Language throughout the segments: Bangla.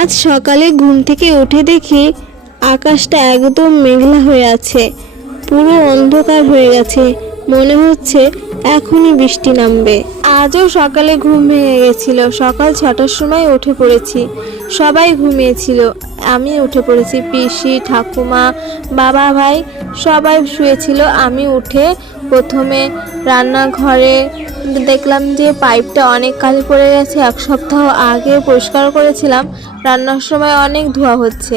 আজ সকালে ঘুম থেকে উঠে দেখি আকাশটা একদম মেঘলা হয়ে আছে, পুরো অন্ধকার হয়ে গেছে। মনে হচ্ছে এখনই বৃষ্টি নামবে। আজও সকালে ঘুম ভেঙে গেছিল। সকাল 6টার সময় উঠে পড়েছি। সবাই ঘুমিয়েছিল, আমি উঠে পড়েছি। পিসি, ঠাকুমা, বাবা, ভাই সবাই শুয়েছিল। আমি উঠে প্রথমে রান্নাঘরে দেখলাম যে পাইপটা অনেক কালি পড়ে গেছে। 1 সপ্তাহ আগে পরিষ্কার করেছিলাম, রান্নার সময় অনেক ধোয়া হচ্ছে।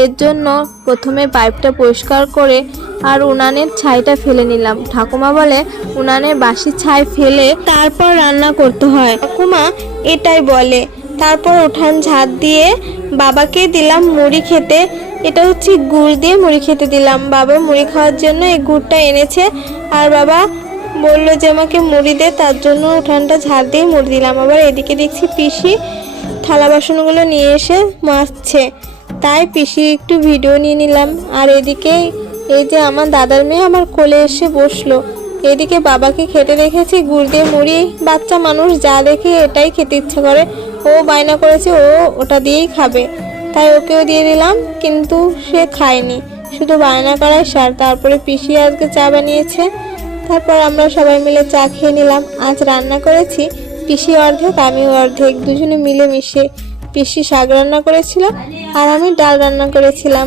এর জন্য প্রথমে পাইপটা পরিষ্কার করে আর উনানের ছাইটা ফেলে নিলাম। ঠাকুমা বলে উনানের বাসি ছাই ফেলে তারপর রান্না করতে হয়। ঠাকুমা এটাই বলে। তারপর উঠান ঝাড় দিয়ে বাবাকে দিলাম মুড়ি খেতে। এটা হচ্ছে গুড় দিয়ে মুড়ি খেতে দিলাম। বাবা মুড়ি খাওয়ার জন্য এই গুড়টা এনেছে, আর বাবা বললো যে আমাকে মুড়ি দে, তার জন্য উঠানটা ঝাড় দিয়ে মুড়ি দিলাম। আবার এদিকে দেখছি পিসি থালা বাসনগুলো নিয়ে এসে মাজছে, তাই পিসি একটু ভিডিও নিয়ে নিলাম। আর এদিকে এই যে আমার দাদার মেয়ে আমার কোলে এসে বসলো। এদিকে বাবাকে খেতে দেখেছি গুড় দিয়ে মুড়ি। বাচ্চা মানুষ যা দেখে এটাই খেতে ইচ্ছা করে। ও বায়না করেছে ও ওটা দিয়েই খাবে, তাই ওকেও দিয়ে দিলাম, কিন্তু সে খায়নি, শুধু বায়না করায় সার। তারপরে পিসি আজকে চা বানিয়েছে, তারপর আমরা সবাই মিলে চা খেয়ে নিলাম। আজ রান্না করেছি পিসি অর্ধেক আমি অর্ধেক, দুজনে মিলে মিশে। পিসি শাক রান্না করেছিল আর আমি ডাল রান্না করেছিলাম।